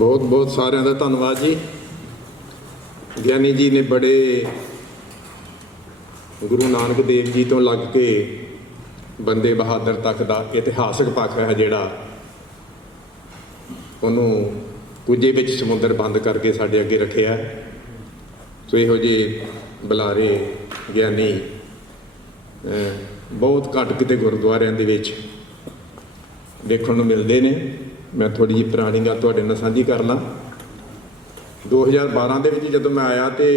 ਬਹੁਤ ਬਹੁਤ ਸਾਰਿਆਂ ਦਾ ਧੰਨਵਾਦ ਜੀ। ਗਿਆਨੀ ਜੀ ਨੇ ਬੜੇ ਗੁਰੂ ਨਾਨਕ ਦੇਵ ਜੀ ਤੋਂ ਲੱਗ ਕੇ ਬੰਦੇ ਬਹਾਦਰ ਤੱਕ ਦਾ ਇਤਿਹਾਸਕ ਪੱਖ ਹੈ ਜਿਹੜਾ ਉਹਨੂੰ ਕੁਝੇ ਵਿੱਚ ਸਮੁੰਦਰ ਬੰਦ ਕਰਕੇ ਸਾਡੇ ਅੱਗੇ ਰੱਖਿਆ। ਸੋ ਇਹੋ ਜਿਹੇ ਬੁਲਾਰੇ ਗਿਆਨੀ ਬਹੁਤ ਘੱਟ ਕਿਤੇ ਗੁਰਦੁਆਰਿਆਂ ਦੇ ਵਿੱਚ ਦੇਖਣ ਨੂੰ ਮਿਲਦੇ ਨੇ। ਮੈਂ ਥੋੜੀ ਜਿਹੀ ਪੁਰਾਣੀ ਗੱਲ ਤੁਹਾਡੇ ਨਾਲ ਸਾਂਝੀ ਕਰ ਲਾਂ। 2012 ਦੇ ਵਿੱਚ ਜਦੋਂ ਮੈਂ ਆਇਆ ਤੇ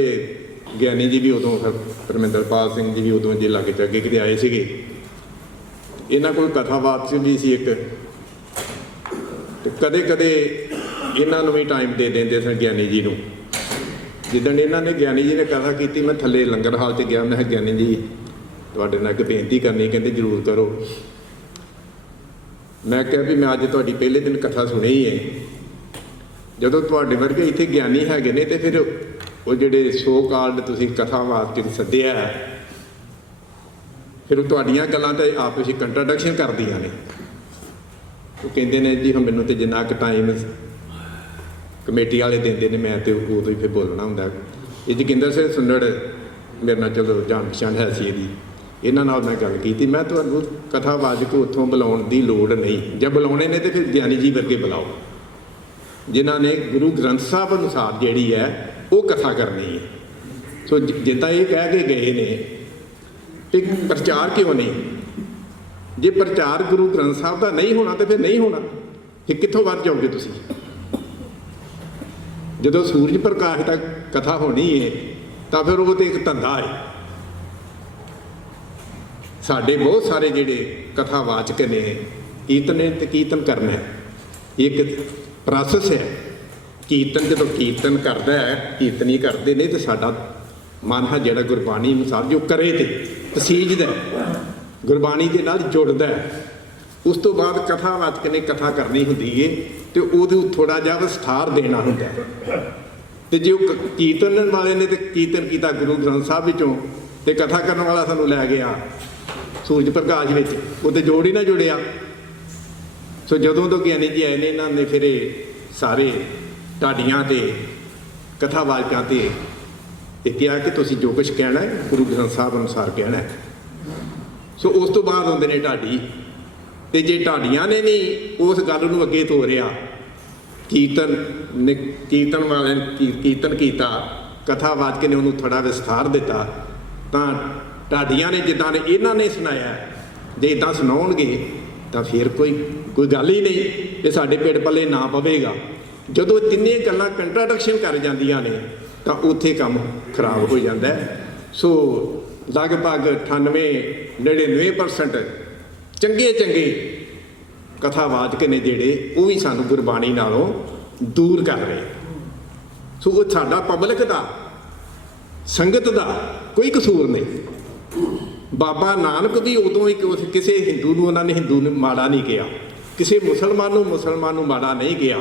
ਗਿਆਨੀ ਜੀ ਵੀ ਉਦੋਂ ਫਿਰ ਪਰਮਿੰਦਰਪਾਲ ਸਿੰਘ ਜੀ ਵੀ ਉਦੋਂ ਜੇ ਲਾਗੇ ਚੱਗੇ ਕਿਤੇ ਆਏ ਸੀਗੇ। ਇਹਨਾਂ ਕੋਲ ਕਥਾਵਾਤ ਵੀ ਸੀ ਇੱਕ। ਤੇ ਕਦੇ ਕਦੇ ਇਹਨਾਂ ਨੂੰ ਵੀ ਟਾਈਮ ਦੇ ਦਿੰਦੇ ਸਨ ਗਿਆਨੀ ਜੀ ਨੂੰ। ਜਿੱਦਣ ਇਹਨਾਂ ਨੇ ਗਿਆਨੀ ਜੀ ਨੇ ਕਥਾ ਕੀਤੀ, ਮੈਂ ਥੱਲੇ ਲੰਗਰ ਹਾਲ ਤੇ ਗਿਆ। ਮੈਂ ਕਿਹਾ, ਗਿਆਨੀ ਜੀ, ਤੁਹਾਡੇ ਨਾਲ ਇੱਕ ਬੇਨਤੀ ਕਰਨੀ, ਕਹਿੰਦੇ ਜ਼ਰੂਰ ਕਰੋ। ਮੈਂ ਕਿਹਾ ਵੀ ਮੈਂ ਅੱਜ ਤੁਹਾਡੀ ਪਹਿਲੇ ਦਿਨ ਕਥਾ ਸੁਣੀ ਹੈ ਜਦੋਂ ਤੁਹਾਡੇ ਵਰਗੇ ਇੱਥੇ ਗਿਆਨੀ ਹੈਗੇ ਨੇ ਤੇ ਫਿਰ ਉਹ ਜਿਹੜੇ ਸੋ ਕਾਲਡ ਤੁਸੀਂ ਕਥਾ ਵਾਸਤੇ ਸੱਦਿਆ? ਹੈ, ਫਿਰ ਉਹ ਤੁਹਾਡੀਆਂ ਗੱਲਾਂ ਤੇ ਆਪਸ ਵਿੱਚ ਕੰਟਰਡਿਕਸ਼ਨ ਕਰਦੀਆਂ ਨੇ। ਉਹ ਕਹਿੰਦੇ ਨੇ ਜੀ ਹੁਣ ਮੈਨੂੰ ਤੇ ਜਿੰਨਾ ਕੁ ਟਾਈਮ ਕਮੇਟੀ ਵਾਲੇ ਦਿੰਦੇ ਨੇ ਮੈਂ ਤੇ ਉਦੋਂ ਹੀ ਫਿਰ ਬੋਲਣਾ ਹੁੰਦਾ। ਇਹ ਜੋਗਿੰਦਰ ਸਿੰਘ ਸੁੰਨੜ ਮੇਰੇ ਨਾਲ ਚਲੋ ਜਾਣ ਪਛਾਣ ਹੈ ਸੀ ਇਹਦੀ। ਇਹਨਾਂ ਨਾਲ ਮੈਂ ਗੱਲ ਕੀਤੀ, ਮੈਂ ਤੁਹਾਨੂੰ ਕਥਾਵਾਚਕ ਉੱਥੋਂ ਬੁਲਾਉਣ ਦੀ ਲੋੜ ਨਹੀਂ। ਜੇ ਬੁਲਾਉਣੇ ਨੇ ਤੇ ਫਿਰ ਗਿਆਨੀ ਜੀ ਵਰਗੇ ਬੁਲਾਓ। ਜਿਨ੍ਹਾਂ ਨੇ ਗੁਰੂ ਗ੍ਰੰਥ ਸਾਹਿਬ ਅਨੁਸਾਰ ਜਿਹੜੀ ਹੈ, ਉਹ ਕਥਾ ਕਰਨੀ ਹੈ। ਸੋ ਜਿੱਦਾਂ ਇਹ ਕਹਿ ਕੇ ਗਏ ਨੇ ਕਿ ਪ੍ਰਚਾਰ ਕਿਉਂ ਨਹੀਂ? ਜੇ ਪ੍ਰਚਾਰ ਗੁਰੂ ਗ੍ਰੰਥ ਸਾਹਿਬ ਦਾ ਨਹੀਂ ਹੋਣਾ ਤੇ ਫਿਰ ਨਹੀਂ ਹੋਣਾ। ਫਿਰ ਕਿੱਥੋਂ ਵੱਧ ਜਾਓਗੇ ਤੁਸੀਂ? ਜਦੋਂ ਸੂਰਜ ਪ੍ਰਕਾਸ਼ ਤੱਕ ਕਥਾ ਹੋਣੀ ਹੈ ਤਾਂ ਫਿਰ ਉਹ ਤੇ ਇੱਕ ਧੰਦਾ ਹੈ ਸਾਡੇ ਬਹੁਤ ਸਾਰੇ ਜਿਹੜੇ ਕਥਾਵਾਚਕ ਨੇ, ਕੀਰਤਨ ਨੇ ਤੇ ਕੀਰਤਨ ਕਰਨਾ ਹੈ ਇੱਕ ਪ੍ਰੋਸੈਸ ਹੈ, ਕੀਰਤਨ ਜਦੋਂ ਕੀਰਤਨ ਕਰਦਾ ਹੈ, ਕੀਰਤਨੀ ਕਰਦੇ ਨੇ ਤੇ ਸਾਡਾ ਮਨ ਹੈ ਜਿਹੜਾ ਗੁਰਬਾਣੀ ਅਨੁਸਾਰ ਜੋ ਕਰੇ ਤੇ ਤਸੀਜਦਾ ਗੁਰਬਾਣੀ ਦੇ ਨਾਲ ਜੁੜਦਾ ਉਸ ਤੋਂ ਬਾਅਦ ਕਥਾਵਾਚਕ ਨੇ ਕਥਾ ਕਰਨੀ ਹੁੰਦੀ ਏ ਤੇ ਉਹਦੇ ਥੋੜਾ ਜਿਹਾ ਵਿਸਥਾਰ ਦੇਣਾ ਹੁੰਦਾ ਹੈ। ਤੇ ਜੇ ਉਹ ਕ- ਕੀਰਤਨ ਵਾਲੇ ਨੇ ਤੇ ਕੀਰਤਨ ਕੀਤਾ ਗੁਰੂ ਗ੍ਰੰਥ ਸਾਹਿਬ ਵਿੱਚੋਂ ਤੇ ਕਥਾ ਕਰਨ ਵਾਲਾ ਸਾਨੂੰ ਲੈ ਗਿਆ ਸੂਰਜ ਪ੍ਰਕਾਸ਼ ਵਿੱਚ ਉਹ ਤੇ ਜੋੜ ਹੀ ਨਾ ਜੁੜਿਆ। ਸੋ ਜਦੋਂ ਤੋਂ ਗਿਆਨੀ ਜੀ ਆਏ ਨੇ, ਇਹਨਾਂ ਨੇ ਫਿਰ ਇਹ ਸਾਰੇ ਢਾਡੀਆਂ ਤੇ ਕਥਾਵਾਚਕਾਂ ਤੇ ਇਹ ਕਿਹਾ ਕਿ ਤੁਸੀਂ ਜੋ ਕੁਝ ਕਹਿਣਾ ਹੈ, ਗੁਰੂ ਗ੍ਰੰਥ ਸਾਹਿਬ ਅਨੁਸਾਰ ਕਹਿਣਾ ਹੈ। ਸੋ ਉਸ ਤੋਂ ਬਾਅਦ ਹੁੰਦੇ ਨੇ ਢਾਡੀ। ਤੇ ਜੇ ਢਾਡੀਆਂ ਨੇ ਨਹੀਂ ਉਸ ਗੱਲ ਨੂੰ ਅੱਗੇ ਤੋਰਿਆ, ਕੀਰਤਨ ਨੇ, ਕੀਰਤਨ ਵਾਲੇ ਨੇ ਕੀ- ਕੀਰਤਨ ਕੀਤਾ ਕਥਾਵਾਚਕ ਨੇ ਉਹਨੂੰ ਥੋੜਾ ਵਿਸਥਾਰ ਦਿੱਤਾ, ਤਾਂ ਢਾਡੀਆਂ ਨੇ ਜਿੱਦਾਂ ਨੇ ਇਹਨਾਂ ਨੇ ਸੁਣਾਇਆ ਜੇ ਇਦਾਂ ਸੁਣਾਉਣਗੇ ਤਾਂ ਫਿਰ ਕੋਈ ਕੋਈ ਗੱਲ ਹੀ ਨਹੀਂ ਇਹ ਸਾਡੇ ਪੇਟ ਪੱਲੇ ਨਾ ਪਵੇਗਾ। ਜਦੋਂ ਤਿੰਨੇ ਗੱਲਾਂ ਕੰਟਰਡਿਕਸ਼ਨ ਕਰ ਜਾਂਦੀਆਂ ਨੇ, ਤਾਂ ਉੱਥੇ ਕੰਮ ਖਰਾਬ ਹੋ ਜਾਂਦਾ ਸੋ ਲਗਭਗ 98 99% ਚੰਗੇ ਚੰਗੇ ਕਥਾਵਾਚਕ ਨੇ ਜਿਹੜੇ, ਉਹ ਵੀ ਸਾਨੂੰ ਗੁਰਬਾਣੀ ਨਾਲੋਂ ਦੂਰ ਕਰ ਰਹੇ ਸੋ ਉਹ ਸਾਡਾ ਪਬਲਿਕ ਦਾ, ਸੰਗਤ ਦਾ ਕੋਈ ਕਸੂਰ ਨਹੀਂ। ਬਾਬਾ ਨਾਨਕ ਵੀ ਉਦੋਂ ਹੀ ਕਿਸੇ ਹਿੰਦੂ ਨੂੰ, ਉਹਨਾਂ ਨੇ ਹਿੰਦੂ ਨੂੰ ਮਾੜਾ ਨਹੀਂ ਕਿਹਾ। ਕਿਸੇ ਮੁਸਲਮਾਨ ਨੂੰ ਮੁਸਲਮਾਨ ਨੂੰ ਮਾੜਾ ਨਹੀਂ ਕਿਹਾ।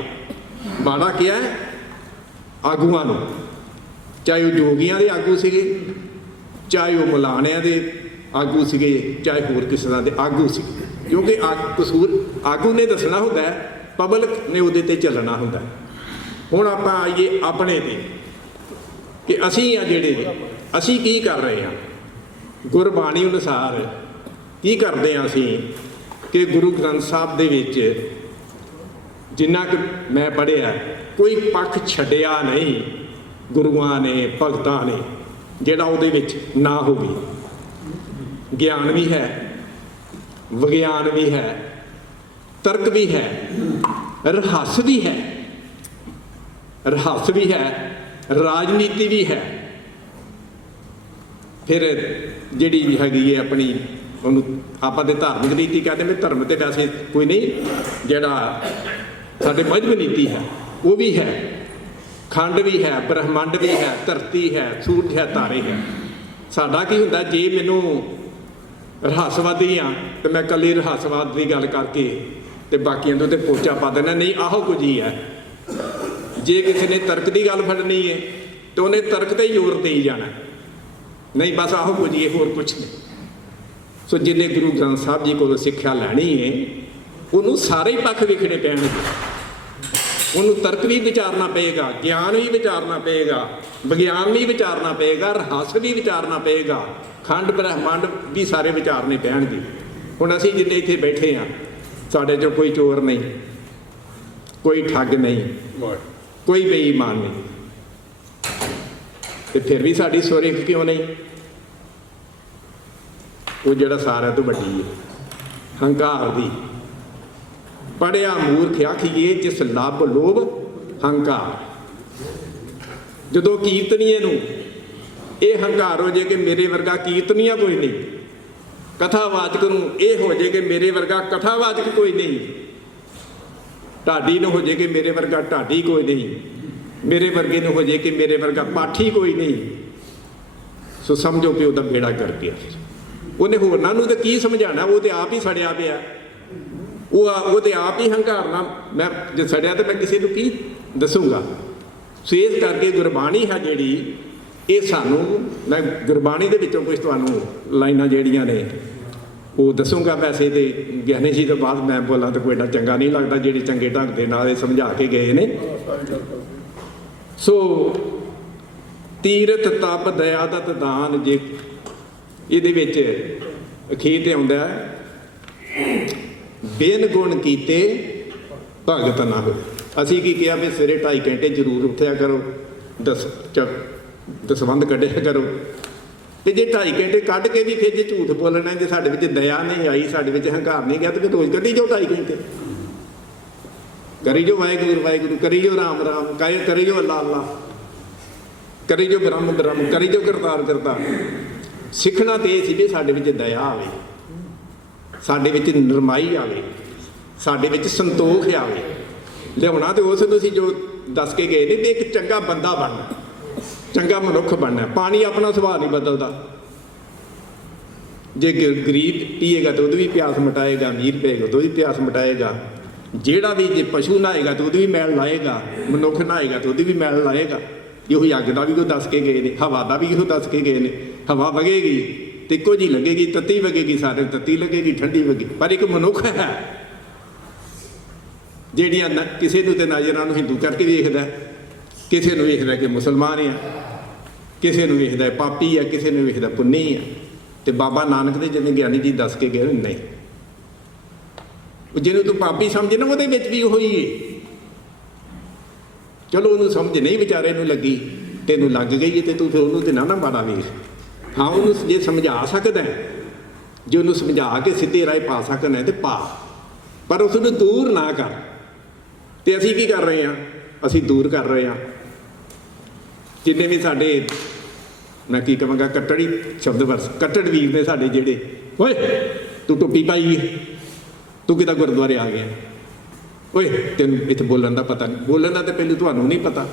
ਮਾੜਾ ਕਿਹਾ ਆਗੂਆਂ ਨੂੰ। ਚਾਹੇ ਉਹ ਜੋਗੀਆਂ ਦੇ ਆਗੂ ਸੀਗੇ, ਚਾਹੇ ਉਹ ਮਲਾਣਿਆਂ ਦੇ ਆਗੂ ਸੀਗੇ, ਚਾਹੇ ਹੋਰ ਕਿਸੇ ਦਾ ਦੇ ਆਗੂ ਸੀ ਕਿਉਂਕਿ ਆ- ਕਸੂਰ ਆਗੂ ਨੇ ਦੱਸਣਾ ਹੁੰਦਾ ਹੈ, ਪਬਲਿਕ ਨੇ ਉਹਦੇ ਤੇ ਚੱਲਣਾ ਹੁੰਦਾ ਹੁਣ ਆਪਾਂ ਆਈਏ ਆਪਣੇ ਤੇ, ਕਿ ਅਸੀਂ ਆ ਜਿਹੜੇ ਅਸੀਂ ਕੀ ਕਰ ਰਹੇ ਹਾਂ? ਗੁਰਬਾਣੀ ਅਨੁਸਾਰ ਕੀ ਕਰਦੇ ਹਾਂ ਅਸੀਂ ਕਿ ਗੁਰੂ ਗ੍ਰੰਥ ਸਾਹਿਬ ਦੇ ਵਿੱਚ ਜਿੰਨਾ ਕਿ ਮੈਂ ਪੜ੍ਹਿਆ, ਕੋਈ ਪੱਖ ਛੱਡਿਆ ਨਹੀਂ ਗੁਰੂਆਂ ਨੇ, ਭਗਤਾਂ ਨੇ, ਜਿਹੜਾ ਉਹਦੇ ਵਿੱਚ ਨਾ ਹੋਵੇ। ਗਿਆਨ ਵੀ ਹੈ, ਵਿਗਿਆਨ ਵੀ ਹੈ, ਤਰਕ ਵੀ ਹੈ, ਰਹੱਸ ਵੀ ਹੈ, ਰਹੱਸ ਵੀ ਹੈ, ਰਾਜਨੀਤੀ ਵੀ ਹੈ। ਫਿਰ ਜਿਹੜੀ ਹੈਗੀ ਹੈ ਆਪਣੀ, ਉਹਨੂੰ ਆਪਾਂ ਦੇ ਧਾਰਮਿਕ ਨੀਤੀ ਕਹਿੰਦੇ ਮੈਂ ਧਰਮ ਤੇ ਵੈਸੇ ਕੋਈ ਨਹੀਂ, ਜਿਹੜਾ ਸਾਡੇ ਮਜਬ ਨੀਤੀ ਹੈ, ਉਹ ਵੀ ਹੈ। ਖੰਡ ਵੀ ਹੈ, ਬ੍ਰਹਮੰਡ ਵੀ ਹੈ, ਧਰਤੀ ਹੈ, ਸੂਰਜ ਹੈ, ਤਾਰੇ ਹੈ। ਸਾਡਾ ਕੀ ਹੁੰਦਾ, ਜੇ ਮੈਨੂੰ ਰਹੱਸਵਾਦੀ ਆ, ਤੇ ਮੈਂ ਕੱਲੀ ਰਹੱਸਵਾਦ ਦੀ ਗੱਲ ਕਰਕੇ ਤੇ ਬਾਕੀਆਂ ਦੇ ਉੱਤੇ ਪੋਚਾ ਪਾ ਦੇਣਾ ਨਹੀਂ, ਆਹੋ ਕੁਝ ਹੀ ਹੈ। ਜੇ ਕਿਸੇ ਨੇ ਤਰਕ ਦੀ ਗੱਲ ਫੜਨੀ ਹੈ, ਤੇ ਉਹਨੇ ਤਰਕ ਤੇ ਹੀ ਜ਼ੋਰ ਦੇਈ ਜਾਣਾ। ਨਹੀਂ ਬਸ ਆਹੋ ਕੁਝ ਹੀ ਹੈ, ਹੋਰ ਕੁਝ ਨਹੀਂ। ਸੋ ਜਿਹਨੇ ਗੁਰੂ ਗ੍ਰੰਥ ਸਾਹਿਬ ਜੀ ਕੋਲੋਂ ਸਿੱਖਿਆ ਲੈਣੀ ਹੈ ਉਹਨੂੰ ਸਾਰੇ ਹੀ ਪੱਖ ਵੇਖਣੇ ਪੈਣਗੇ। ਉਹਨੂੰ ਤਰਕ ਵੀ ਵਿਚਾਰਨਾ ਪਏਗਾ ਗਿਆਨ ਵੀ ਵਿਚਾਰਨਾ ਪਏਗਾ ਵਿਗਿਆਨ ਵੀ ਵਿਚਾਰਨਾ ਪਏਗਾ ਰਹੱਸ ਵੀ ਵਿਚਾਰਨਾ ਪਏਗਾ ਖੰਡ ਬ੍ਰਹਿਮੰਡ ਵੀ ਸਾਰੇ ਵਿਚਾਰਨੇ ਪੈਣਗੇ। ਹੁਣ ਅਸੀਂ ਜਿੰਨੇ ਇੱਥੇ ਬੈਠੇ ਆ ਸਾਡੇ ਚੋਂ ਕੋਈ ਚੋਰ ਨਹੀਂ ਕੋਈ ਠੱਗ ਨਹੀਂ ਕੋਈ ਬੇਈਮਾਨ ਨਹੀਂ। ਤੇ ਫਿਰ ਵੀ ਸਾਡੀ ਸੁਰਖ ਕਿਉਂ ਨਹੀਂ? ਉਹ ਜਿਹੜਾ ਸਾਰਿਆਂ ਤੋਂ ਵੱਡੀ ਹੈ। ਹੰਕਾਰ ਦੀ। ਪੜਿਆ ਮੂਰਖ ਆਖੀਏ ਜਿਸ ਲੱਭ ਲੋਭ ਹੰਕਾਰ। ਜਦੋਂ ਕੀਰਤਨੀਏ ਨੂੰ ਇਹ ਹੰਕਾਰ ਹੋ ਜੇ ਕਿ ਮੇਰੇ ਵਰਗਾ ਕੀਰਤਨੀਆ ਕੋਈ ਨਹੀਂ। ਕਥਾਵਾਚਕ ਨੂੰ ਇਹ ਹੋ ਜੇ ਕਿ ਮੇਰੇ ਵਰਗਾ ਕਥਾਵਾਚਕ ਕੋਈ ਨਹੀਂ। ਢਾਡੀ ਨੂੰ ਹੋ ਜੇ ਕਿ ਮੇਰੇ ਵਰਗਾ ਢਾਡੀ ਕੋਈ ਨਹੀਂ। ਮੇਰੇ ਵਰਗੇ ਨੂੰ ਹੋ ਜੇ ਕਿ ਮੇਰੇ ਵਰਗਾ ਪਾਠੀ ਕੋਈ ਨਹੀਂ। ਸੋ ਸਮਝੋ ਕਿ ਉਹਦਾ ਬੇੜਾ ਕਰ ਗਿਆ। ਉਹਨੇ ਹੋਰਨਾਂ ਨੂੰ ਤਾਂ ਕੀ ਸਮਝਾਣਾ ਉਹ ਤੇ ਆਪ ਹੀ ਸੜਿਆ ਪਿਆ। ਉਹ ਆ- ਉਹ ਤੇ ਆਪ ਹੀ ਹੰਕਾਰਨਾ ਮੈਂ ਜੇ ਸੜਿਆ ਤੇ ਮੈਂ ਕਿਸੇ ਨੂੰ ਕੀ ਦੱਸੂਗਾ? ਸੋ ਇਸ ਕਰਕੇ ਗੁਰਬਾਣੀ ਹੈ ਜਿਹੜੀ, ਇਹ ਸਾਨੂੰ ਮੈਂ ਗੁਰਬਾਣੀ ਦੇ ਵਿੱਚੋਂ ਕੁਝ ਤੁਹਾਨੂੰ ਲਾਈਨਾਂ ਜਿਹੜੀਆਂ ਨੇ, ਉਹ ਦੱਸੂਗਾ ਵੈਸੇ ਤੇ ਗਿਆਨੀ ਜੀ ਤੋਂ ਬਾਅਦ ਮੈਂ ਬੋਲਾਂ ਤਾਂ ਕੋਈ ਏਡਾ ਚੰਗਾ ਨਹੀਂ ਲੱਗਦਾ, ਜਿਹੜੇ ਚੰਗੇ ਢੰਗ ਦੇ ਨਾਲ ਇਹ ਸਮਝਾ ਕੇ ਗਏ ਨੇ। ਸੋ ਤੀਰਥ ਤਪ ਦਇਆ ਦਤ ਦਾਨ ਜੇ ਇਹਦੇ ਵਿੱਚ ਅਖੀਰ ਤੇ ਆਉਂਦਾ ਹੈ। ਬੇਨ ਗੁਣ ਕੀਤੇ ਭਗਤ ਨਾ ਹੋ ਅਸੀਂ ਕੀ ਕਿਹਾ ਵੀ ਸਵੇਰੇ 2.5 ਘੰਟੇ ਜ਼ਰੂਰ ਉੱਠਿਆ ਕਰੋ, ਦਸ ਚ ਦਸਵੰਦ ਕੱਢਿਆ ਕਰੋ। ਤੇ ਜੇ 2.5 ਘੰਟੇ ਕੱਢ ਕੇ ਵੀ ਫਿਰ ਜੇ ਝੂਠ ਬੋਲਣਾ ਜੇ ਸਾਡੇ ਵਿੱਚ ਦਇਆ ਨਹੀਂ ਆਈ, ਸਾਡੇ ਵਿੱਚ ਹੰਕਾਰ ਨਹੀਂ ਗਿਆ, ਤੇ ਫਿਰ ਰੋਜ਼ ਕੱਢੀ ਜਾਓ 2.5 ਘੰਟੇ। ਕਰੀ ਜੋ ਵਾਹਿਗੁਰੂ ਵਾਹਿਗੁਰੂ ਕਰੀ ਜੋ ਰਾਮ ਰਾਮ ਕਰੀ ਕਰੀ ਜੋ ਅੱਲਾ ਅੱਲਾ ਕਰੀ ਜੋ ਬ੍ਰਹਮ ਬ੍ਰਹਮ ਕਰੀ ਜੋ ਕਰਤਾਰ ਕਰਤਾਰ। ਸਿੱਖਣਾ ਤੇ ਇਹ ਸੀ ਵੀ ਸਾਡੇ ਵਿੱਚ ਦਇਆ ਆਵੇ। ਸਾਡੇ ਵਿੱਚ ਨਰਮਾਈ ਆਵੇ। ਸਾਡੇ ਵਿੱਚ ਸੰਤੋਖ ਆਵੇ। ਲਿਆਉਣਾ ਤੇ ਉਸ ਨੂੰ ਸੀ ਜੋ ਦੱਸ ਕੇ ਗਏ ਨੇ ਵੀ ਇੱਕ ਚੰਗਾ ਬੰਦਾ ਬਣਨਾ। ਚੰਗਾ ਮਨੁੱਖ ਬਣਨਾ। ਪਾਣੀ ਆਪਣਾ ਸੁਭਾਅ ਨਹੀਂ ਬਦਲਦਾ। ਜੇ ਗਰੀਬ ਪੀਏਗਾ ਤਾਂ ਉਹਦੀ ਵੀ ਪਿਆਸ ਮਿਟਾਏਗਾ, ਅਮੀਰ ਪੀਏਗਾ ਤਾਂ ਉਹਦੀ ਪਿਆਸ ਮਿਟਾਏਗਾ। ਜਿਹੜਾ ਵੀ ਜੇ ਪਸ਼ੂ ਨਹਾਏਗਾ ਤਾਂ ਉਹਦੀ ਵੀ ਮੈਲ ਲਾਏਗਾ ਮਨੁੱਖ ਨਹਾਏਗਾ ਤਾਂ ਉਹਦੀ ਵੀ ਮੈਲ ਲਾਏਗਾ। ਇਹੋ ਹੀ ਅੱਗ ਦਾ ਵੀ ਉਹ ਦੱਸ ਕੇ ਗਏ ਨੇ ਹਵਾ ਦਾ ਵੀ ਇਹੋ ਦੱਸ ਕੇ ਗਏ ਨੇ। ਹਵਾ ਵਗੇਗੀ ਤੇ ਇੱਕੋ ਜੀ ਲੱਗੇਗੀ ਤੱਤੀ ਵਗੇਗੀ ਸਾਰੇ ਨੂੰ ਤੱਤੀ ਲੱਗੇਗੀ ਠੰਡੀ ਵਗੇ ਪਰ ਇੱਕ ਮਨੁੱਖ ਹੈ ਜਿਹੜੀਆਂ ਨ- ਕਿਸੇ ਨੂੰ ਤੇ ਨਜ਼ਰਾਂ ਨੂੰ ਹਿੰਦੂ ਕਰਕੇ ਵੇਖਦਾ ਕਿਸੇ ਨੂੰ ਵੇਖਦਾ ਕਿ ਮੁਸਲਮਾਨ ਆ ਕਿਸੇ ਨੂੰ ਵੇਖਦਾ ਪਾਪੀ ਆ ਕਿਸੇ ਨੂੰ ਵੇਖਦਾ ਪੁੰਨੀ ਆ ਤੇ ਬਾਬਾ ਨਾਨਕ ਦੇ ਜਿਵੇਂ ਗਿਆਨੀ ਜੀ ਦੱਸ ਕੇ ਗਏ ਨੇ, ਨਹੀਂ। ਉਹ ਜਿਹਨੂੰ ਤੂੰ ਪਾਪੀ ਸਮਝੇ ਨਾ, ਉਹਦੇ ਵਿੱਚ ਵੀ ਉਹੀ ਹੈ ਚਲੋ ਉਹਨੂੰ ਸਮਝ ਨਹੀਂ ਵਿਚਾਰੇ ਨੂੰ ਲੱਗੀ, ਤੈਨੂੰ ਲੱਗ ਗਈ ਹੈ ਤੇ ਤੂੰ ਫਿਰ ਉਹਨੂੰ ਤੇ ਨਾ ਨਾ ਮਾੜਾ ਵੇਖ। ਹਾਂ, ਉਹਨੂੰ ਜੇ ਸਮਝਾ ਸਕਦਾ ਜੇ ਉਹਨੂੰ ਸਮਝਾ ਕੇ ਸਿੱਧੇ ਰਾਹ ਪਾ ਸਕਦਾ ਹੈ ਤੇ ਪਾ। ਪਰ ਉਸ ਨੂੰ ਦੂਰ ਨਾ ਕਰ। ਤੇ ਅਸੀਂ ਕੀ ਕਰ ਰਹੇ ਹਾਂ ਅਸੀਂ ਦੂਰ ਕਰ ਰਹੇ ਹਾਂ ਜਿੰਨੇ ਵੀ ਸਾਡੇ, ਮੈਂ ਕੀ ਕਹਾਂਗਾ ਕੱਟੜੀ ਸ਼ਬਦ ਵਰਸ, ਕੱਟੜ ਵੀਰ ਨੇ ਸਾਡੇ ਜਿਹੜੇ, ਓਏ, ਤੂੰ ਟੋਪੀ ਪਾਈ ਤੂੰ ਕਿਦਾ ਗੁਰਦੁਆਰੇ ਆ ਗਿਆ? ਓਏ, ਤੈਨੂੰ ਇੱਥੇ ਬੋਲਣ ਦਾ ਪਤਾ ਨਹੀਂ। ਬੋਲਣ ਦਾ ਤੇ ਪਹਿਲਾਂ ਤੁਹਾਨੂੰ ਨਹੀਂ ਪਤਾ,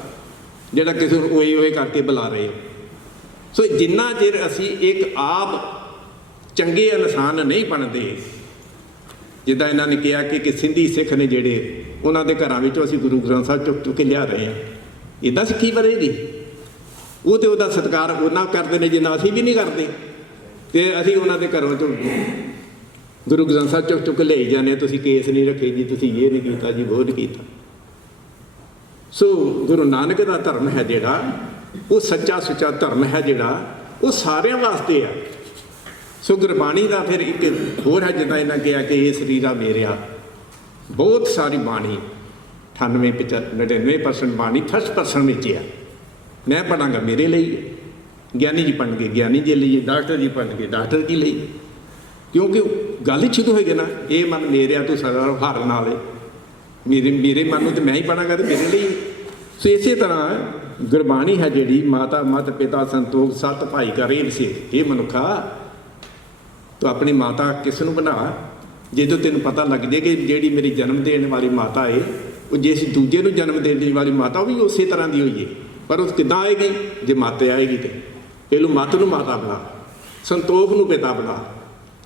ਜਿਹੜਾ ਕਿਸੇ ਨੂੰ ਓਏ ਓਏ ਕਰਕੇ ਬੁਲਾ ਰਹੇ ਸੋ ਜਿੰਨਾ ਚਿਰ ਅਸੀਂ ਇੱਕ ਆਪ ਚੰਗੇ ਇਨਸਾਨ ਨਹੀਂ ਬਣਦੇ, ਜਿੱਦਾਂ ਇਹਨਾਂ ਨੇ ਕਿਹਾ ਕਿ ਕਿ ਸਿੰਧੀ ਸਿੱਖ ਨੇ ਜਿਹੜੇ ਉਹਨਾਂ ਦੇ ਘਰਾਂ ਵਿੱਚੋਂ ਅਸੀਂ ਗੁਰੂ ਗ੍ਰੰਥ ਸਾਹਿਬ ਚੁੱਕ ਚੁੱਕ ਕੇ ਲਿਆ ਰਹੇ ਹਾਂ। ਇਦਾਂ ਸਿੱਖੀ ਬਣੇਗੀ। ਉਹ ਤੇ ਉਹਦਾ ਸਤਿਕਾਰ ਉਹਨਾਂ ਕਰਦੇ ਨੇ, ਜਿੰਨਾ ਅਸੀਂ ਵੀ ਨਹੀਂ ਕਰਦੇ। ਤੇ ਅਸੀਂ ਉਹਨਾਂ ਦੇ ਘਰੋਂ ਚੋਂ ਗੁਰੂ ਗ੍ਰੰਥ ਸਾਹਿਬ ਚੁੱਕ ਚੁੱਕ ਲਈ ਜਾਂਦੇ ਤੁਸੀਂ ਕੇਸ ਨਹੀਂ ਰੱਖੇ ਜੀ, ਤੁਸੀਂ ਇਹ ਨਹੀਂ ਕੀਤਾ ਜੀ ਉਹ ਨਹੀਂ ਕੀਤਾ। ਸੋ ਗੁਰੂ ਨਾਨਕ ਦਾ ਧਰਮ ਹੈ ਜਿਹੜਾ, ਉਹ ਸੱਚਾ ਸੁੱਚਾ ਧਰਮ ਹੈ ਜਿਹੜਾ, ਉਹ ਸਾਰਿਆਂ ਵਾਸਤੇ ਆ। ਸੋ ਗੁਰਬਾਣੀ ਦਾ ਫਿਰ ਇੱਕ ਹੋਰ ਹੈ, ਜਿੱਦਾਂ ਇਹਨਾਂ ਕਿਹਾ ਕਿ ਇਹ ਸਰੀਰਾ ਮੇਰਿਆ। ਬਹੁਤ ਸਾਰੀ ਬਾਣੀ 98 99% ਬਾਣੀ ਫਸਟ ਪਰਸਨ ਵਿੱਚ ਆ। ਮੈਂ ਪੜਾਂਗਾ ਮੇਰੇ ਲਈ। ਗਿਆਨੀ ਜੀ ਪੜ੍ਹਨਗੇ, ਗਿਆਨੀ ਜੀ ਲਈ। ਡਾਕਟਰ ਜੀ ਪੜ੍ਹਨਗੇ, ਡਾਕਟਰ ਜੀ ਲਈ। ਕਿਉਂਕਿ ਗੱਲ ਹੀ ਸ਼ੁਰੂ ਹੋਏਗੀ ਨਾ, ਇਹ ਮਨ ਮੇਰਿਆ ਤੂੰ ਸਦਾ ਹਾਰਨ ਵਾਲੇ। ਮੇਰੇ ਮੇਰੇ ਮਨ ਨੂੰ ਤੇ ਮੈਂ ਹੀ ਪੜਾਂਗਾ ਤੇ ਮੇਰੇ ਲਈ। ਸੋ ਇਸੇ ਤਰ੍ਹਾਂ ਗੁਰਬਾਣੀ ਹੈ ਜਿਹੜੀ ਮਾਤਾ, ਮਤ, ਪਿਤਾ, ਸੰਤੋਖ, ਸਤ ਭਾਈ ਕਾ ਰੇਲ ਸੇ। ਇਹ ਮਨੁੱਖਾ, ਤੂੰ ਆਪਣੀ ਮਾਤਾ ਕਿਸ ਨੂੰ ਬਣਾ? ਜਦੋਂ ਤੈਨੂੰ ਪਤਾ ਲੱਗ ਜੇ ਕਿ ਜਿਹੜੀ ਮੇਰੀ ਜਨਮ ਦੇਣ ਵਾਲੀ ਮਾਤਾ ਏ, ਉਹ ਜਿਸ ਦੂਜੇ ਨੂੰ ਜਨਮ ਦੇਣ ਵਾਲੀ ਮਾਤਾ, ਉਹ ਵੀ ਉਸੇ ਤਰ੍ਹਾਂ ਦੀ ਹੋਈ ਏ। ਪਰ ਉਹ ਕਿੱਦਾਂ ਆਏਗੀ? ਜੇ ਮਾਤੇ ਆਏਗੀ ਤੇ। ਪਹਿਲੂ ਮਤ ਨੂੰ ਮਾਤਾ ਬਣਾ। ਸੰਤੋਖ ਨੂੰ ਪਿਤਾ ਬਣਾ।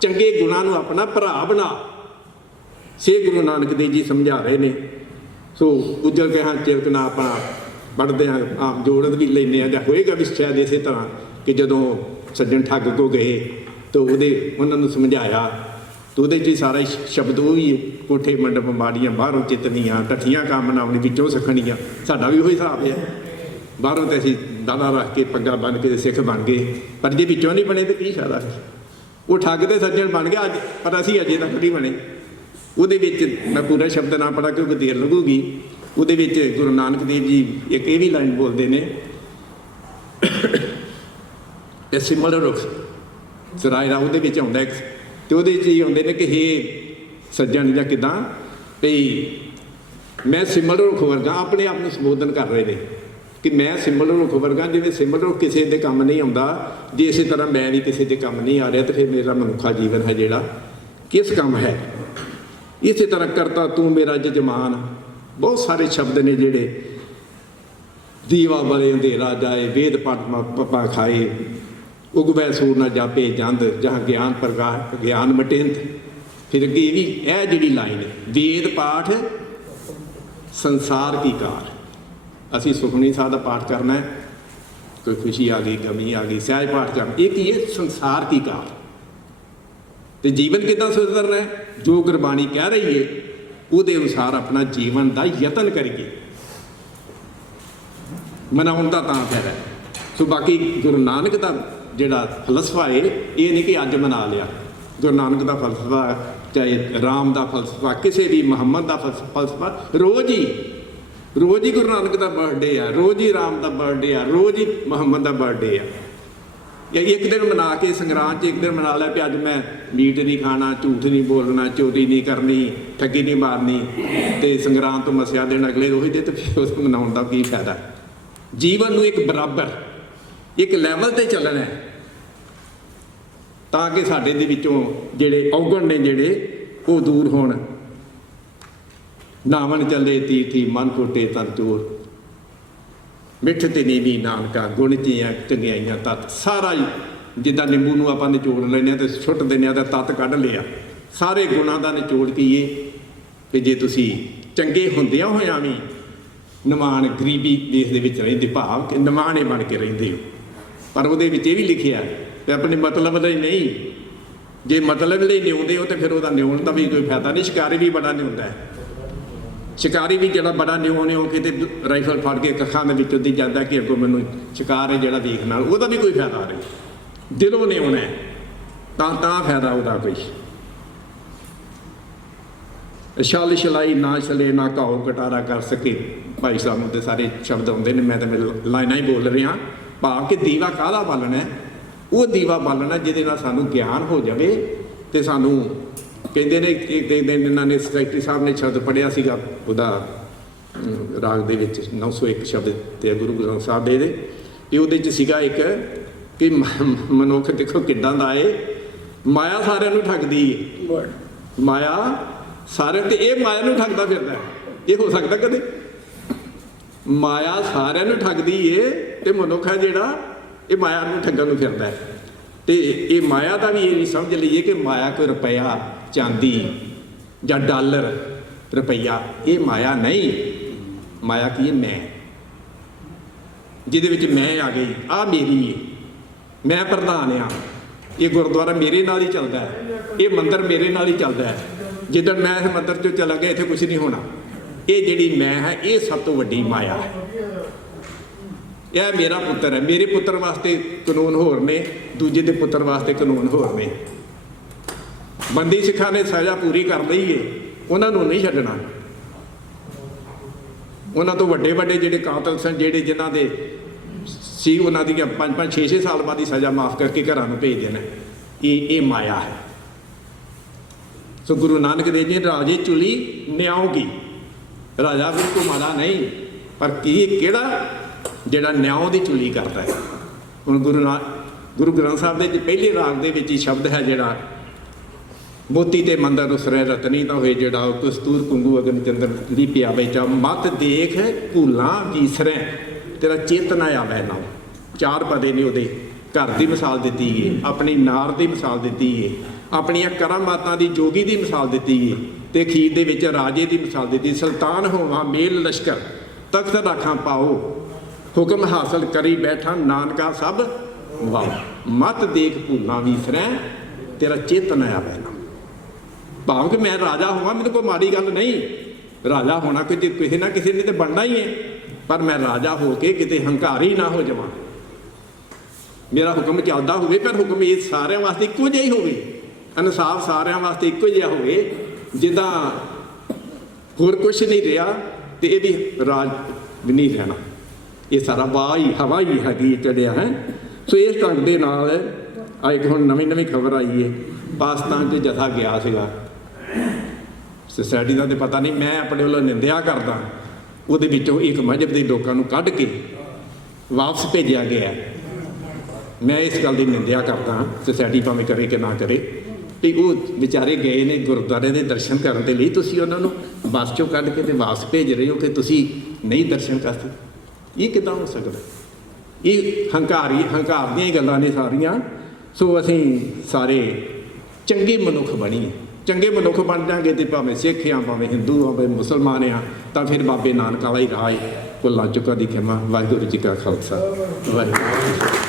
ਚੰਗੇ ਗੁਣਾਂ ਨੂੰ ਆਪਣਾ ਭਰਾ ਬਣਾ। ਸੇ ਗੁਰੂ ਨਾਨਕ ਦੇਵ ਜੀ ਸਮਝਾ ਰਹੇ ਨੇ। ਸੋ ਉਜਲ ਕੇ ਹਾਂ ਚਿਲਕਣਾ ਆਪਣਾ ਪੜਦੇ ਹਾਂ ਆਪ ਜੋੜਦ ਵੀ ਲੈਨੇ ਆ ਜਾਂ ਹੋਏਗਾ ਵੀ ਸ਼ਾਇਦ ਇਸੇ ਤਰ੍ਹਾਂ ਕਿ ਜਦੋਂ ਸੱਜਣ ਠੱਗ ਕੋ ਗਏ ਤਾਂ ਉਹਦੇ ਉਹਨਾਂ ਨੂੰ ਸਮਝਾਇਆ। ਤੇ ਉਹਦੇ 'ਚ ਹੀ ਸਾਰਾ ਸ਼ਬਦ ਉਹ ਹੀ ਕੋਠੇ ਮੰਡਪ ਮਾੜੀਆਂ ਬਾਹਰੋਂ ਚਿਤਨੀਆਂ, ਟੱਠੀਆਂ ਕੰਮ ਉਹਨੇ ਵਿੱਚੋਂ ਸਿੱਖਣੀਆਂ। ਸਾਡਾ ਵੀ ਉਹੀ ਹਿਸਾਬ ਹੈ। ਬਾਹਰੋਂ ਤੇ ਅਸੀਂ ਦਾਦਾ ਰੱਖ ਕੇ, ਪੱਗਾ ਬੰਨ ਕੇ ਸਿੱਖ ਬਣ ਗਏ। ਪਰ ਜੇ ਵਿੱਚੋਂ ਨਹੀਂ ਬਣੇ ਤੇ ਕੀ ਫਾਇਦਾ? ਉਹ ਠੱਗ ਦੇ ਸੱਜਣ ਬਣ ਗਿਆ ਅੱਜ, ਪਰ ਅਸੀਂ ਅਜੇ ਤੱਕ ਨਹੀਂ ਬਣੇ। ਉਹਦੇ ਵਿੱਚ ਮੈਂ ਪੂਰਾ ਸ਼ਬਦ ਨਾ ਪੜਾ ਕਿਉਂਕਿ ਦੇਰ ਲੱਗੂਗੀ। ਉਹਦੇ ਵਿੱਚ ਗੁਰੂ ਨਾਨਕ ਦੇਵ ਜੀ ਇੱਕ ਇਹ ਵੀ ਲਾਈਨ ਬੋਲਦੇ ਨੇ ਇਹ ਸਿਮਰ ਰੁਖ ਸਰਾਇ ਦਾ ਉਹਦੇ ਵਿੱਚ ਆਉਂਦਾ ਇੱਕ, ਤੇ ਉਹਦੇ ਵਿੱਚ ਹੀ ਆਉਂਦੇ ਨੇ ਕਿ ਹੇ ਸੱਜਣ ਜਾਂ ਕਿਦਾਂ, ਭਈ ਮੈਂ ਸਿਮਰ ਰੁਖ ਵਰਗਾ ਆਪਣੇ ਆਪ ਨੂੰ ਸੰਬੋਧਨ ਕਰ ਰਹੇ ਨੇ। ਕਿ ਮੈਂ ਸਿੰਬਲ ਰੁਖ ਵਰਗਾ, ਜਿਵੇਂ ਸਿੰਬਲ ਰੁਖ ਕਿਸੇ ਦੇ ਕੰਮ ਨਹੀਂ ਆਉਂਦਾ, ਜੇ ਇਸੇ ਤਰ੍ਹਾਂ ਮੈਂ ਵੀ ਕਿਸੇ ਦੇ ਕੰਮ ਨਹੀਂ ਆ ਰਿਹਾ, ਤੇ ਫਿਰ ਮੇਰਾ ਮਨੁੱਖਾ ਜੀਵਨ ਹੈ ਜਿਹੜਾ। ਕਿਸ ਕੰਮ ਹੈ? ਇਸੇ ਤਰ੍ਹਾਂ ਕਰਤਾ ਤੂੰ ਮੇਰਾ ਜਜਮਾਨ। ਬਹੁਤ ਸਾਰੇ ਸ਼ਬਦ ਨੇ ਜਿਹੜੇ ਦੀਵਾ ਬਲੇ ਅੰਧੇਰਾ ਜਾਏ, ਵੇਦ ਪਾਠ ਪਪਾ ਖਾਏ। ਉਗਵੈ ਸੂਰ ਨਾ ਜਾਪੇ ਜੰਦ ਜਹਾਂ ਗਿਆਨ ਪ੍ਰਗਾਹ ਗਿਆਨ ਮਟਿੰਤ। ਫਿਰ ਅੱਗੇ ਵੀ, ਇਹ ਜਿਹੜੀ ਲਾਈਨ ਹੈ, ਵੇਦ ਪਾਠ ਸੰਸਾਰ ਕੀ ਕਾਰ। ਅਸੀਂ ਸੁਖਮਨੀ ਸਾਹਿਬ ਦਾ ਪਾਠ ਕਰਨਾ ਹੈ। ਕੋਈ ਖੁਸ਼ੀ ਆ ਗਈ, ਗਮੀ ਆ ਗਈ ਸਹਿਜ ਪਾਠ ਕਰਨਾ। ਇਹ ਕੀ ਹੈ? ਸੰਸਾਰ ਕੀ ਕਾਰ ਤੇ ਜੀਵਨ ਕਿਦਾਂ ਸੁਧਰਨਾ ਹੈ? ਜੋ ਗੁਰਬਾਣੀ ਕਹਿ ਰਹੀ ਹੈ, ਉਹਦੇ ਅਨੁਸਾਰ ਆਪਣਾ ਜੀਵਨ ਦਾ ਯਤਨ ਕਰੀਏ। ਮਨਾਉਣ ਦਾ ਤਾਂ ਫਾਇਦਾ ਹੈ। ਸੋ ਬਾਕੀ ਗੁਰੂ ਨਾਨਕ ਦਾ ਜਿਹੜਾ ਫਲਸਫਾ ਹੈ, ਇਹ ਨਹੀਂ ਕਿ ਅੱਜ ਮਨਾ ਲਿਆ। ਗੁਰੂ ਨਾਨਕ ਦਾ ਫਲਸਫਾ ਚਾਹੇ ਰਾਮ ਦਾ ਫਲਸਫਾ, ਕਿਸੇ ਵੀ ਮੁਹੰਮਦ ਦਾ ਫਲਸ- ਫਲਸਫਾ, ਰੋਜ਼ ਹੀ ਰੋਜ਼ ਹੀ ਗੁਰੂ ਨਾਨਕ ਦਾ ਬਰਥਡੇ ਆ, ਰੋਜ਼ ਹੀ ਰਾਮ ਦਾ ਬਰਥਡੇ ਆ, ਰੋਜ਼ ਹੀ ਮੁਹੰਮਦ ਦਾ ਬਰਥਡੇ ਆ। ਜਾਂ ਇੱਕ ਦਿਨ ਮਨਾ ਕੇ ਸੰਗਰਾਂਦ 'ਚ ਇੱਕ ਦਿਨ ਮਨਾ ਲਿਆ ਵੀ ਅੱਜ ਮੈਂ ਮੀਟ ਨਹੀਂ ਖਾਣਾ, ਝੂਠ ਨਹੀਂ ਬੋਲਣਾ, ਚੋਰੀ ਨਹੀਂ ਕਰਨੀ, ਠੱਗੀ ਨਹੀਂ ਮਾਰਨੀ ਤੇ ਸੰਗਰਾਂਦ ਤੋਂ ਮਸਿਆ ਦਿਨ ਅਗਲੇ ਉਹੀ ਦੇ ਤੇ ਫਿਰ ਉਸ ਨੂੰ ਮਨਾਉਣ ਦਾ ਕੀ ਫਾਇਦਾ? ਜੀਵਨ ਨੂੰ ਇੱਕ ਬਰਾਬਰ, ਇੱਕ ਲੈਵਲ ਤੇ ਚੱਲਣਾ ਹੈ। ਤਾਂ ਕਿ ਸਾਡੇ ਦੇ ਵਿੱਚੋਂ ਜਿਹੜੇ ਔਗਣ ਨੇ ਜਿਹੜੇ, ਉਹ ਦੂਰ ਹੋਣ। ਨਾਵਨ ਚੱਲੇ ਤੀਰਥੀ ਮਨ ਫੁੱਟੇ ਤਨ ਚੋਰ। ਮਿੱਠ ਤੇ ਨੀਵੀ ਨਾਨਕਾ, ਗੁਣ ਚੀਆਂ ਚੰਗਿਆਈਆਂ ਤਤ। ਸਾਰਾ ਹੀ ਜਿੱਦਾਂ ਨਿੰਬੂ ਨੂੰ ਆਪਾਂ ਨਿਚੋੜ ਲੈਂਦੇ ਆ ਤੇ ਛੁੱਟ ਦਿੰਦੇ ਆ ਤਾਂ ਤਤ ਕੱਢ ਲਿਆ। ਸਾਰੇ ਗੁਣਾਂ ਦਾ ਨਿਚੋੜ ਕੀਏ। ਕਿ ਜੇ ਤੁਸੀਂ ਚੰਗੇ ਹੁੰਦਿਆਂ ਹੋਇਆਂ ਵੀ ਨਿਮਾਣ ਗਰੀਬੀ ਦੇਸ਼ ਦੇ ਵਿੱਚ ਰਹਿੰਦੇ ਭਾਵ ਕਿ ਨਿਮਾਣੇ ਬਣ ਕੇ ਰਹਿੰਦੇ ਹੋ। ਪਰ ਉਹਦੇ ਵਿੱਚ ਇਹ ਵੀ ਲਿਖਿਆ ਤੇ ਆਪਣੇ ਮਤਲਬ ਲਈ ਨਹੀਂ। ਜੇ ਮਤਲਬ ਲਈ ਨਿਉਂਦੇ ਹੋ ਤੇ ਫਿਰ ਉਹਦਾ ਨਿਉਣ ਦਾ ਵੀ ਕੋਈ ਫਾਇਦਾ ਨਹੀਂ, ਸ਼ਿਕਾਰੀ ਵੀ ਬੜਾ ਨਿਉਂਦਾ ਹੈ। ਸ਼ਿਕਾਰੀ ਵੀ ਜਿਹੜਾ ਬੜਾ ਨਿਉ ਨਿਉ ਕਿਤੇ ਰਾਈਫਲ ਫੜ ਕੇ ਕੱਖਾਂ ਦੇ ਵਿੱਚੋਂ ਦੀ ਜਾਂਦਾ ਕਿ ਅੱਗੋਂ ਮੈਨੂੰ ਸ਼ਿਕਾਰ ਹੈ ਜਿਹੜਾ ਵੇਖ ਨਾਲ, ਉਹਦਾ ਵੀ ਕੋਈ ਫਾਇਦਾ ਨਹੀਂ। ਦਿਲੋਂ ਨਿਉਣਾ ਹੈ ਤਾਂ ਤਾਂ ਫਾਇਦਾ ਉਹਦਾ ਕੋਈ। ਛਲ ਛਲਾਈ ਨਾ ਛਲੇ, ਨਾ ਘਾਉ ਕਟਾਰਾ ਕਰ ਸਕੇ। ਭਾਈ ਸਾਹਿਬ ਨੂੰ ਤੇ ਸਾਰੇ ਸ਼ਬਦ ਆਉਂਦੇ ਨੇ, ਮੈਂ ਤਾਂ ਮੇਰੇ ਲਾਈਨਾਂ ਹੀ ਬੋਲ ਰਿਹਾ। ਭਾਵ ਕਿ ਦੀਵਾ ਕਾਹਦਾ ਬਾਲਣਾ ਹੈ? ਉਹ ਦੀਵਾ ਬਾਲਣਾ ਜਿਹਦੇ ਨਾਲ ਸਾਨੂੰ ਗਿਆਨ ਹੋ ਜਾਵੇ ਤੇ ਸਾਨੂੰ ਕਹਿੰਦੇ ਨੇ ਕਿ ਦੇ ਦਿਨ ਇਹਨਾਂ ਨੇ ਸੈਕਟਰੀ ਸਾਹਿਬ ਨੇ ਸ਼ਬਦ ਪੜਿਆ ਸੀਗਾ ਉਹਦਾ ਰਾਗ ਦੇ ਵਿੱਚ 901 ਸ਼ਬਦ ਤੇ ਗੁਰੂ ਗ੍ਰੰਥ ਸਾਹਿਬ ਦੇ ਦੇ ਕਿ ਉਹਦੇ ਚ ਸੀਗਾ ਇੱਕ ਕਿ ਮਨੁੱਖ ਦੇਖੋ ਕਿੱਦਾਂ ਦਾ ਏ ਮਾਇਆ ਸਾਰਿਆਂ ਨੂੰ ਠੱਗਦੀ ਏ। ਮਾਇਆ ਸਾਰੇ ਤੇ ਇਹ ਮਾਇਆ ਨੂੰ ਠੱਗਦਾ ਫਿਰਦਾ। ਇਹ ਹੋ ਸਕਦਾ ਕਦੇ? ਮਾਇਆ ਸਾਰਿਆਂ ਨੂੰ ਠੱਗਦੀ ਏ ਤੇ ਮਨੁੱਖ ਹੈ ਜਿਹੜਾ ਇਹ ਮਾਇਆ ਨੂੰ ਠੱਗਣ ਨੂੰ ਫਿਰਦਾ ਤੇ ਇਹ ਮਾਇਆ ਦਾ ਵੀ ਇਹ ਨਹੀਂ ਸਮਝ ਲਈਏ ਕਿ ਮਾਇਆ ਕੋਈ ਰੁਪਈਆ ਚਾਂਦੀ ਜਾਂ ਡਾਲਰ, ਰੁਪਈਆ, ਇਹ ਮਾਇਆ ਨਹੀਂ। ਮਾਇਆ ਕੀ ਹੈ? ਮੈਂ। ਜਿਹਦੇ ਵਿੱਚ ਮੈਂ ਆ ਗਈ ਆ ਮੇਰੀ ਏ। ਮੈਂ ਪ੍ਰਧਾਨ ਆ। ਇਹ ਗੁਰਦੁਆਰਾ ਮੇਰੇ ਨਾਲ ਹੀ ਚੱਲਦਾ ਹੈ। ਇਹ ਮੰਦਿਰ ਮੇਰੇ ਨਾਲ ਹੀ ਚੱਲਦਾ ਹੈ। ਜਿੱਦਣ ਮੈਂ ਇਸ ਮੰਦਿਰ ਚੋਂ ਚਲਾ ਗਿਆ, ਇੱਥੇ ਕੁਝ ਨਹੀਂ ਹੋਣਾ। ਇਹ ਜਿਹੜੀ ਮੈਂ ਹੈ, ਇਹ ਸਭ ਤੋਂ ਵੱਡੀ ਮਾਇਆ ਹੈ। ਇਹ ਮੇਰਾ ਪੁੱਤਰ ਹੈ। ਮੇਰੇ ਪੁੱਤਰ ਵਾਸਤੇ ਕਾਨੂੰਨ ਹੋਰ ਨੇ, ਦੂਜੇ ਦੇ ਪੁੱਤਰ ਵਾਸਤੇ ਕਾਨੂੰਨ ਹੋਰ ਨੇ। ਬੰਦੀ ਸਿੱਖਾਂ ਨੇ ਸਜ਼ਾ ਪੂਰੀ ਕਰ ਲਈ ਏ, ਉਹਨਾਂ ਨੂੰ ਨਹੀਂ ਛੱਡਣਾ। ਉਹਨਾਂ ਤੋਂ ਵੱਡੇ ਵੱਡੇ ਜਿਹੜੇ ਕਾਤਲ ਸਨ, ਜਿਹੜੇ ਜਿਨ੍ਹਾਂ ਦੇ ਸੀ, ਉਹਨਾਂ ਦੀਆਂ 5 5 6 6 ਸਾਲ ਬਾਅਦ ਦੀ ਸਜ਼ਾ ਮਾਫ ਕਰਕੇ ਘਰਾਂ ਨੂੰ ਭੇਜ ਦੇਣਾ। ਇਹ ਇਹ ਮਾਇਆ ਹੈ। ਸੋ ਗੁਰੂ ਨਾਨਕ ਦੇਵ ਜੀ ਰਾਜੇ ਚੁਲੀ ਨਿਆਉਗੀ। ਰਾਜਾ ਬਿਲਕੁਲ ਮਾੜਾ ਨਹੀਂ, ਪਰ ਕੀ, ਕਿਹੜਾ? ਜਿਹੜਾ ਨਿਆਉ ਦੀ ਚੁਲੀ ਕਰਦਾ ਹੈ। ਹੁਣ ਗੁਰੂ ਨਾ, ਗੁਰੂ ਗ੍ਰੰਥ ਸਾਹਿਬ ਦੇ ਵਿੱਚ ਪਹਿਲੇ ਰਾਗ ਦੇ ਵਿੱਚ ਹੀ ਸ਼ਬਦ ਹੈ ਜਿਹੜਾ ਮੋਤੀ ਤੇ ਮੰਦਰ ਉਸਰੇ ਰਤਨੀ ਤਾਂ ਹੋਏ ਜਿਹੜਾ ਉਹ ਕਸਤੂਰ ਕੁੰਗੂ ਅਗਨ ਚੰਦਰ ਦੀ ਲਿਪਿਆ ਬੈਠਾ ਮਤ ਦੇਖ ਭੂਲਾਂ ਵਿਸਰੈ ਤੇਰਾ ਚੇਤਨਾ ਆਵੇ ਨਾ ਚਾਰ ਪਦੇ ਨੇ ਉਹਦੇ, ਘਰ ਦੀ ਮਿਸਾਲ ਦਿੱਤੀ ਏ, ਆਪਣੀ ਨਾਰ ਦੀ ਮਿਸਾਲ ਦਿੱਤੀ ਏ, ਆਪਣੀਆਂ ਕਰਾਮਾਤਾਂ ਦੀ ਜੋਗੀ ਦੀ ਮਿਸਾਲ ਦਿੱਤੀ ਏ, ਤੇ ਖੀਰ ਦੇ ਵਿੱਚ ਰਾਜੇ ਦੀ ਮਿਸਾਲ ਦਿੱਤੀ। ਸੁਲਤਾਨ ਹੋਵਾਂ ਮੇਲ ਲਸ਼ਕਰ, ਤਖਤ ਰਾਖਾਂ ਪਾਓ। ਹੁਕਮ ਹਾਸਲ ਕਰੀ ਬੈਠਾ ਨਾਨਕਾ ਸਭ ਵਾਹ ਮਤ ਦੇਖ ਭੂਲਾਂ ਵਿਸਰੈ ਤੇਰਾ ਚੇਤਨਾ ਆਵੇ ਨਾ ਭਾਵ ਕਿ ਮੈਂ ਰਾਜਾ ਹੋਵਾਂ, ਮੈਨੂੰ ਕੋਈ ਮਾੜੀ ਗੱਲ ਨਹੀਂ। ਰਾਜਾ ਹੋਣਾ ਕੋਈ ਕਿਸੇ ਨਾ ਕਿਸੇ ਨੇ ਤੇ ਬਣਨਾ ਹੀ ਹੈ। ਪਰ ਮੈਂ ਰਾਜਾ ਹੋ ਕੇ ਕਿਤੇ ਹੰਕਾਰੀ ਨਾ ਹੋ ਜਾਵਾਂ। ਮੇਰਾ ਹੁਕਮ ਚੱਲਦਾ ਹੋਵੇ, ਪਰ ਹੁਕਮ ਇਹ ਸਾਰਿਆਂ ਵਾਸਤੇ ਇੱਕੋ ਜਿਹਾ ਹੀ ਹੋਵੇ। ਇਨਸਾਫ ਸਾਰਿਆਂ ਵਾਸਤੇ ਇੱਕੋ ਜਿਹਾ ਹੋਵੇ, ਜਿੱਦਾਂ ਹੋਰ ਕੁਝ ਨਹੀਂ ਰਿਹਾ ਤੇ ਇਹ ਵੀ ਰਾਜ ਵੀ ਨਹੀਂ ਰਹਿਣਾ। ਇਹ ਸਾਰਾ ਵਾਹ ਹੀ ਹਵਾ ਹੀ ਹੈਗੀ ਚੜਿਆ ਹੈ। ਸੋ ਇਸ ਢੰਗ ਦੇ ਨਾਲ ਆ ਇੱਕ ਹੁਣ ਨਵੀਂ ਨਵੀਂ ਖਬਰ ਆਈ ਹੈ। ਪਾਕਿਸਤਾਨ 'ਚ ਜਥਾ ਗਿਆ ਸੀਗਾ। ਸੋਸਾਇਟੀ ਦਾ ਤੇ ਪਤਾ ਨਹੀਂ, ਮੈਂ ਆਪਣੇ ਵੱਲੋਂ ਨਿੰਦਿਆ ਕਰਦਾ। ਉਹਦੇ ਵਿੱਚੋਂ ਇੱਕ ਮਜਬ ਦੇ ਲੋਕਾਂ ਨੂੰ ਕੱਢ ਕੇ ਵਾਪਸ ਭੇਜਿਆ ਗਿਆ ਮੈਂ ਇਸ ਗੱਲ ਦੀ ਨਿੰਦਿਆ ਕਰਦਾ ਸੋਸਾਇਟੀ ਭਾਵੇਂ ਕਰੇ ਕਿ ਨਾ ਕਰੇ, ਵੀ ਉਹ ਵਿਚਾਰੇ ਗਏ ਨੇ ਗੁਰਦੁਆਰੇ ਦੇ ਦਰਸ਼ਨ ਕਰਨ ਦੇ ਲਈ, ਤੁਸੀਂ ਉਹਨਾਂ ਨੂੰ ਬੱਸ ਚੋਂ ਕੱਢ ਕੇ ਤੇ ਵਾਪਸ ਭੇਜ ਰਹੇ ਹੋ ਕਿ ਤੁਸੀਂ ਨਹੀਂ ਦਰਸ਼ਨ ਕਰ ਸਕਦੇ। ਇਹ ਕਿਦਾਂ ਹੋ ਸਕਦਾ? ਇਹ ਹੰਕਾਰੀ, ਹੰਕਾਰ ਦੀਆਂ ਹੀ ਗੱਲਾਂ ਨੇ ਸਾਰੀਆਂ। ਸੋ ਅਸੀਂ ਸਾਰੇ ਚੰਗੇ ਮਨੁੱਖ ਬਣੀਏ ਚੰਗੇ ਮਨੁੱਖ ਬਣ ਜਾਾਂਗੇ ਤੇ ਭਾਵੇਂ ਸਿੱਖ ਆ, ਭਾਵੇਂ ਹਿੰਦੂ ਆ, ਭਾਵੇਂ ਮੁਸਲਮਾਨ ਆ, ਤਾਂ ਫਿਰ ਬਾਬੇ ਨਾਨਕ ਵਾਲਾ ਹੀ ਰਾਹ ਹੈ ਭੁੱਲਾਂ ਚੁੱਕਾ ਦੀ ਖਿਮਾ। ਵਾਹਿਗੁਰੂ ਜੀ ਕਾ ਖਾਲਸਾ। ਵਾਹਿਗੁਰੂ ਜੀ